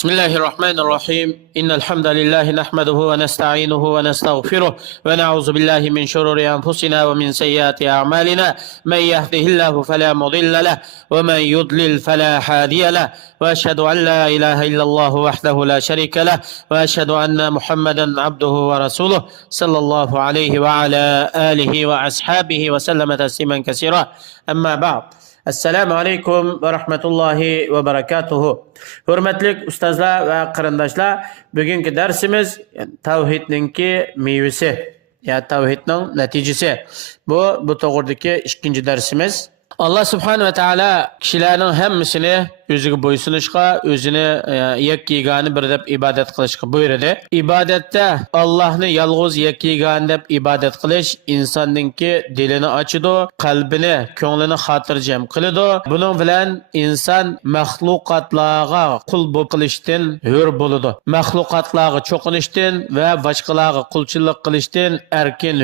بسم الله الرحمن الرحيم إن الحمد لله نحمده ونستعينه ونستغفره ونعوذ بالله من شرور أنفسنا ومن سيئات أعمالنا من يهده الله فلا مضل له ومن يضلل فلا هادي له وأشهد أن لا إله إلا الله وحده لا شريك له وأشهد أن محمدا عبده ورسوله صلى الله عليه وعلى آله وأصحابه وسلم تسليما كثيرا أما بعد Assalamu alaykum va rahmatullohi va barakatuhu. Hurmatli ustozlar va qarindoshlar, bugungi darsimiz tavhidningki mevasi, ya tavhidning natijasi. Bu to'g'ridagi ikkinchi darsimiz. Allah subhanahu va taolo kishilarning hammasini o'ziga bo'ysunishga, o'zini yakkigani bir deb ibodat qilishga buyurdi. Ibodatda Allohni yolg'iz yakkigani deb ibodat qilish insonninki dilini ochidi, qalbini, ko'nglini xotirjam qiladi. Buning bilan inson maxluqotlarga qul bo'lib qilishdan hur bo'ladi. Maxluqotlarga cho'qinishdan va boshqalarga qulchilik qilishdan erkin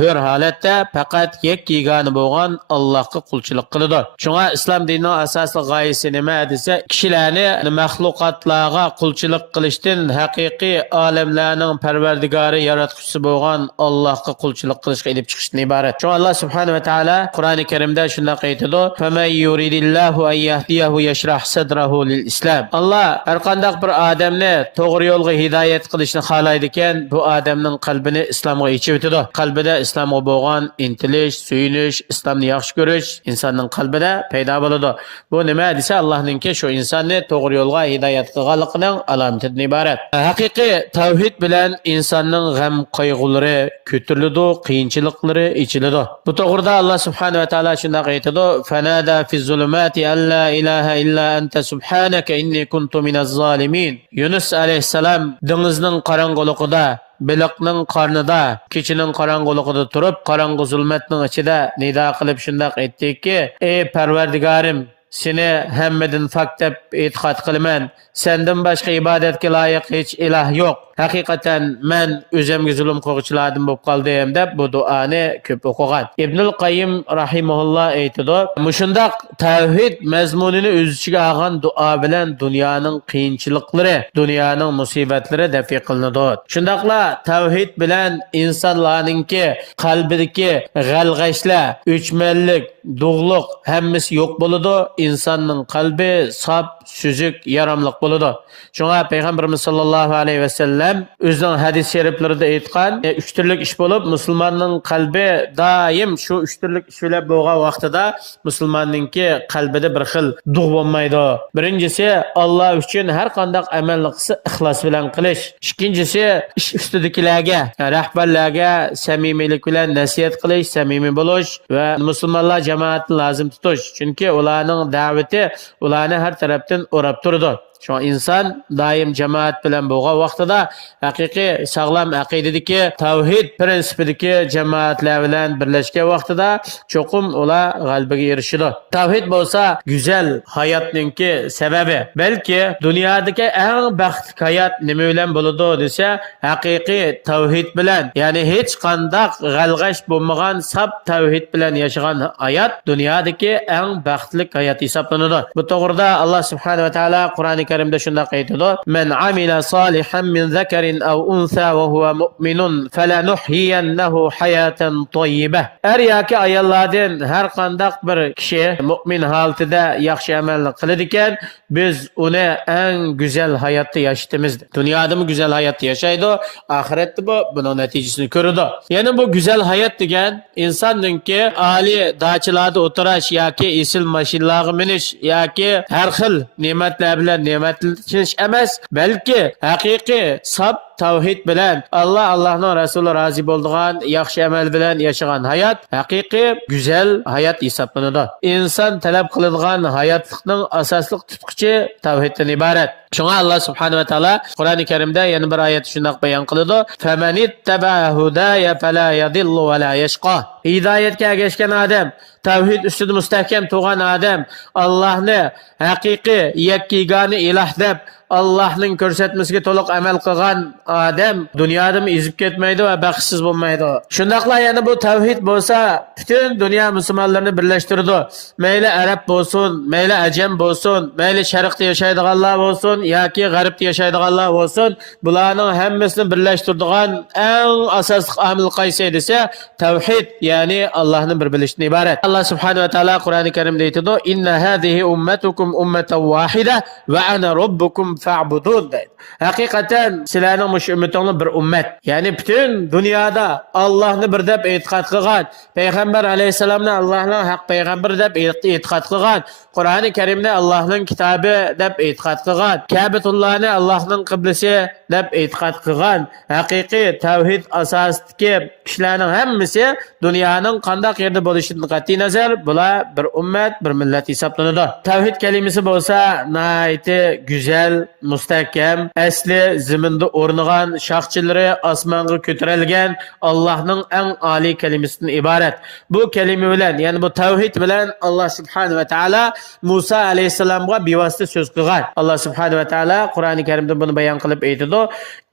hur holatda faqat yakkigani bo'lgan Allohga qulchilik qiladi. Shunga islom dinining asosiy g'oyasi nima desa, kishilarni maxluqotlarga qulchilik qilishdan haqiqiy olamlarning parvardigori, yaratuvchisi bo'lgan Allohga qulchilik qilishga elib chiqishdan iborat. Shunga Alloh subhanahu va taolo Qur'oni Karimda shunday aytadi: "Faman yuridillahu an yahdiyahu yashrah sadrahu lil-islam." Alloh har qanday bir odamni to'g'ri yo'lga hidoyat qilishni xohlaydi ekan, bu odamning qalbini islomga ichib o'tadi. Qalbida islomga bo'lgan intilish, suyunish, islomni yaxshi ko'rish insonning qalbida paydo bo'ladi. Bu nima desa, Allohningki shu insonni to'g'ri yo'lga hidoyat qilganligining alomatidan iborat. Haqiqiy tavhid bilan insonning g'am qayg'ulari ko'tariladi, qiyinchiliklari ichiladi. Bu to'g'rida Alloh subhanahu va taolo shunday aytadi: "Fanada fi zulumati alla ilaha illa anta subhanaka inni kuntu minaz zalimin." Yunus alayhissalom dengizning qorong'uligida, biliqning qornida, kechining qorong'uligida turib, qorong'u zulmatning ichida nido qilib shunday aytdiki: "Ey Parvardigorim, seni hammadan faq deb e'tiqod qilaman. Sendan boshqa ibodatga loyiq hech iloh yo'q. Haqiqatan men o'zimga zulm qiluvchilardan bo'lib qoldim" deb bu duoni ko'p o'qigan. Ibnul Qayyim rahimahulloh aytadi: "Mushundaq tavhid mazmunini o'z ichiga olgan duo bilan dunyoning qiyinchiliklari, dunyoning musibatlari dafi qilinadi. Shundaqla tavhid bilan insonlarningki qalbidagi g'alg'ashlar, o'chmanlik, dug'liq hammasi yo'q bo'ladi. İnsanның qalbi sap, süzük, yaramlıq bo'ladi. Shunga Payg'ambarimiz sollallohu alayhi va sallam o'zining hadis shariflarida aytgan, uch turlik ish bo'lib, musulmonning qalbi doim shu uch turlik ish bilan bo'lgan vaqtida musulmonninki qalbida bir xil dug' bo'lmaydi. Birinchisi, Alloh uchun har qanday amalni qilsa ixlos bilan qilish. Ikkinchisi, ish ustidagilarga, rahbarlarga samimiylik bilan nasihat qilish, samimiy bo'lish va musulmonlar jamoatni lozim tutish. Chunki ularning da'vati ularni har tarafdan o'rab turdi. Şu insan daim cemaat bilen bo'lgan vaqtida haqiqiy sog'lom aqidadagi tavhid prinsipidagi cemaatlar bilan birlashgan vaqtida cho'qim ular g'alabaga erishadi. Tavhid bo'lsa go'zal hayotningki sababi. Balki dunyodagi eng baxtli hayot nima bilan bo'ladi desa, haqiqiy tavhid bilan, ya'ni hech qanday g'alg'ash bo'lmagan sab tavhid bilan yashagan hayot dunyodagi eng baxtli hayot hisoblanadi. Bu to'g'rida Alloh subhanahu va taolo Qur'oni Karimda shunday aytadi: "Men amila solihan min zakarin aw unsa wa huwa mu'minun falanuhyiyannahu hayatan tayyibah." Er yoki ayollardan har qanday bir kishi mu'min holatida yaxshi amalni qiladi ekan, biz uni eng go'zal hayotda yashaymiz. Dunyoda mu go'zal hayotda yashaydi, oxiratda buning natijasini ko'radi. Ya'ni bu go'zal hayot degan insonningki oliy dachilarda o'tirish yoki esil mashinalarga minish yoki har xil ne'matlar bilan ne'matlanish emas, balki haqiqiy sab tavhid bilan Allohning rasuli rozi bo'lgan yaxshi amal bilan yashagan hayot haqiqiy go'zal hayot hisoblanadi. Inson talab qiladigan hayotlikning asosli tutqichi tavhiddan iborat. Shunga Alloh subhanahu va taolo Qur'oni Karimda yana bir oyat shunday bayon qiladi: "Famanittaba'a hudaya fala yadillu va la yashqa." Hidoyatga ergashgan odam, tavhid ustida mustahkam turgan odam, Allohni haqiqiy yakkigani iloh deb, Allohning ko'rsatmasiga to'liq amal qilgan odam dunyodan ezib ketmaydi va baxtsiz bo'lmaydi. Shundaqla yana bu tavhid bo'lsa, butun dunyo musulmonlarini birlashtirdi. Mayli arab bo'lsin, mayli ajam bo'lsin, mayli sharqda yashaydiganlar bo'lsin yoki g'arbda yashaydiganlar bo'lsin, bularning hammasini birlashtiradigan eng asosli omil qaysi desa, tavhid, ya'ni Allohni bir bilishdan iborat. Alloh subhanahu va taolo Qur'oni Karimda aytadi: "Inna hadhihi ummatukum ummatan wahida va ana robbukum fa'budun" deydi. Haqiqatan sizlarning mush ummatinglar bir ummat. Ya'ni butun dunyoda Allohni bir deb e'tiqod qilgan, payg'ambar alayhisalomni Allohning haq payg'ambar deb e'tiqod qilgan, Qur'oni Karimda Allohning kitobi deb e'tiqod qilgan, Ka'batullohni Allohning qiblasi deb e'tiqod qilgan, haqiqiy tavhid asosidagi kishilarning hammasi dunyoning qanday yerda bo'lishidan qat'iy nazar bular bir ummat, bir millat hisoblanadi. Tavhid kalimasi bo'lsa, nihoyatda go'zal, mustahkam, asli zaminda o'rnagan, shoxchilari osmonga ko'tarilgan Allohning eng oliy kalimasidan iborat. Bu kalima bilan, ya'ni bu tavhid bilan Alloh subhanahu va taolo Musa alayhisalomga bevosita so'z qilgan. Alloh subhanahu va taolo Qur'oni Karimda buni bayon qilib aytadi: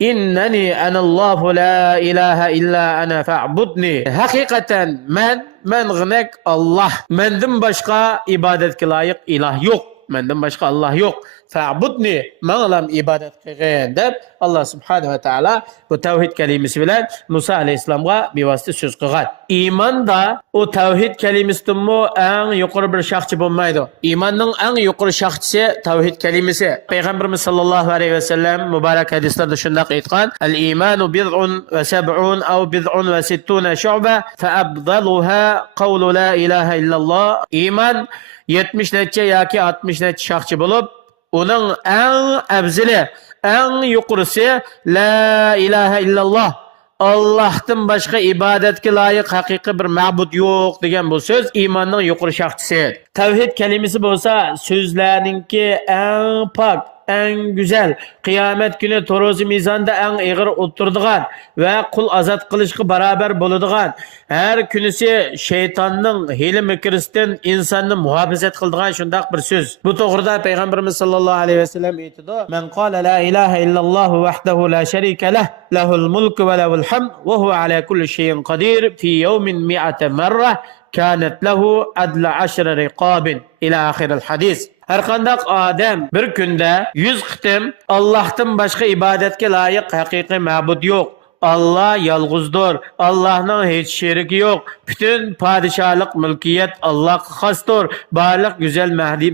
"Innani anallohu la ilaha illa ana fa'budni." Haqiqatan men g'anak Alloh. Mendan boshqa ibodatga loyiq iloh yo'q. Mendan boshqa Alloh yo'q. Fa'budni, ma'lam ibodat qilgin deb Alloh subhanahu va taolo bu tavhid kalimasi bilan Musa alayhisalomga bevosita so'z qilgan. Iymonda o tavhid kalimasidanmi eng yuqori bir shaxchi bo'lmaydi. Iymonning eng yuqori shaxchisi tavhid kalimasi. Payg'ambarimiz sollallohu alayhi vasallam muborak hadislarda shunday aytgan: "Al-iymanu bid'un va sab'un aw bid'un va sittuna shu'ba fa afdaluha qawlu la ilaha illalloh." Iymon 70 necha yoki 60 necha shaxchi bo'lib, uning eng afzali, eng yuqorisi la ilaha illalloh. Allohdan boshqa ibodatga loyiq haqiqiy bir ma'bud yo'q degan bu so'z iymonning yuqori shaxchisi. Tavhid kalimasi bo'lsa, so'zlarningki eng pok, eng güzel, qiyomat kuni to'rozi mizonda eng ig'ir o'tirdigan va qul azod qilishga barobar bo'ladigan, har kunisi shaytonning hiyla mikridan insonni muhofazat qiladigan shundoq bir so'z. Bu to'g'rida payg'ambarimiz sollallohu alayhi vasallam aytdi: "Man qala la ilaha illalloh vahdahu la sharika lah, lahul mulku va lahul hamd va huwa ala kulli shay'in qodir fi yawmin 100 marra kanat lahu adla 10 riqabin" ila oxir hadis. Har qanday odam bir kunda 100 qitim Allohdan boshqa ibodatga loyiq haqiqiy ma'bud yo'q. Allah yalğızdır. Allah'ın hiç şeriki yok. Bütün padişahlık, mülkiyet Allah'a xasdır. Barlıq güzel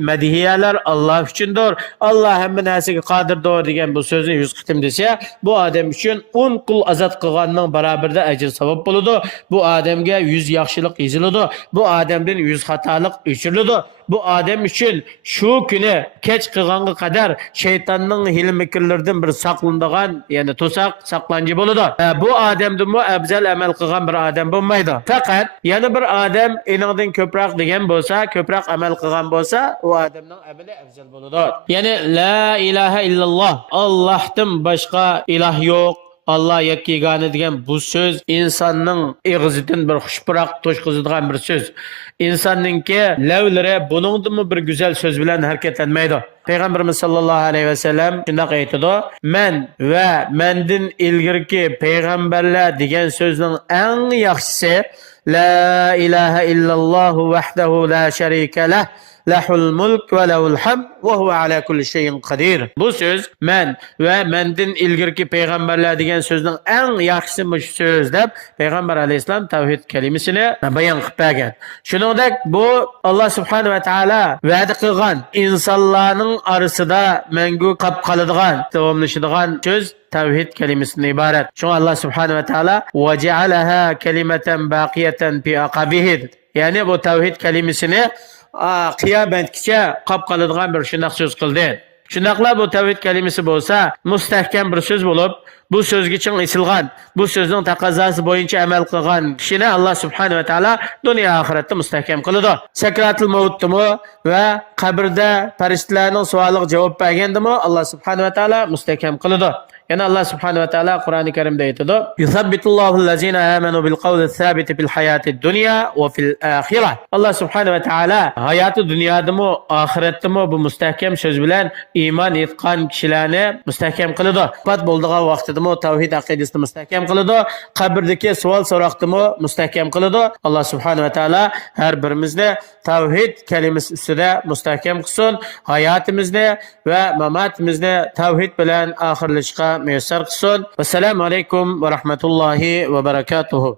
medihiyeler Allah üçündür. Allah hemen nesige kadirdir degen bu sözünü 100 qitim dese, bu adam üçün 10 kul azat qılğanның beraberdə əcir savab buludu. Bu adamga 100 yaxşılıq yazılıdı. Bu adamdan 100 xatalıq öçürüldü. Bu adam üçün şu günü keç qılğanğa kadar şeytanның hil mikirlerden bir saqlandığan, yani tosak, saqlancı buludu. Bu adamdan bu afzal amal qılğan bir adam bo'lmaydi. Faqat yana bir adam eningdan ko'proq degan bo'lsa, ko'proq amal qilgan bo'lsa, u odamning amali afzal bo'ladi. Ya'ni la ilaha illalloh, Allohdan boshqa iloh yo'q, Allah yakkigani degan bu so'z insonning ig'zidan bir xushpuroq to'shqizadigan bir so'z. İnsonningki lavlari buningdimi bir go'zal so'z bilan harakatlanmaydi. Payg'ambarimiz sollallohu alayhi vasallam shunday aytadi: "Men va mendan ilgirki payg'ambarlar degan so'zning eng yaxshisi la ilaha illalloh vahdahu la sharika lah, lahul mulk va lahul hamd va huwa ala kulli shay'in qodir." Bu so'z men va mendan ilgirki payg'ambarlar degan so'zning eng yaxshisi bu so'z deb payg'ambar alayhisalom tavhid kalimasini bayon qilib bergan. Shuningdek bu Alloh subhanahu va taolo va'da qilgan insonlarning orasida mangu qolib qoladigan, davomlashadigan so'z tavhid kalimasidan iborat. Shunga Alloh subhanahu va taolo va ja'alaha kalimatan baqiyatan fi aqabihi, ya'ni bu tavhid kalimasini qiyomatgacha qolib qoladigan bir shundoq so'z qildi. Shundoqla bu tavhid kalimasi bo'lsa, mustahkam bir so'z bo'lib, bu so'zga ching isilgan, bu so'zning taqozosi bo'yicha amal qilgan kishini Alloh subhanahu va taolo dunyo oxiratda mustahkam qiladi. Sakratul mavtmi va qabrda farishtalarning savoliga javob bergandimi Alloh subhanahu va taolo mustahkam qiladi. Yana Allah subhanahu va taolo Qur'oni Karimda aytadi: "Yusabbitullohu allazina amanu bil qawli sabiti fil hayatid dunya va fil akhirah." Allah subhanahu va taolo hayoti dunyodami, oxiratdami bu mustahkam so'z bilan iymon etgan kishilarni mustahkam qiladi. Vafot bo'ldigan vaqtidami tavhid aqidasini mustahkam qiladi. Qabrdagi savol so'roqdimi mustahkam qiladi. Allah subhanahu va taolo har birimizni tavhid kalimasi ustida mustahkam qilsin. Hayotimizni va mamatimizni tavhid bilan oxirlashga muyassar qilsin. Assalomu alaykum va rahmatullohi va barakatuh.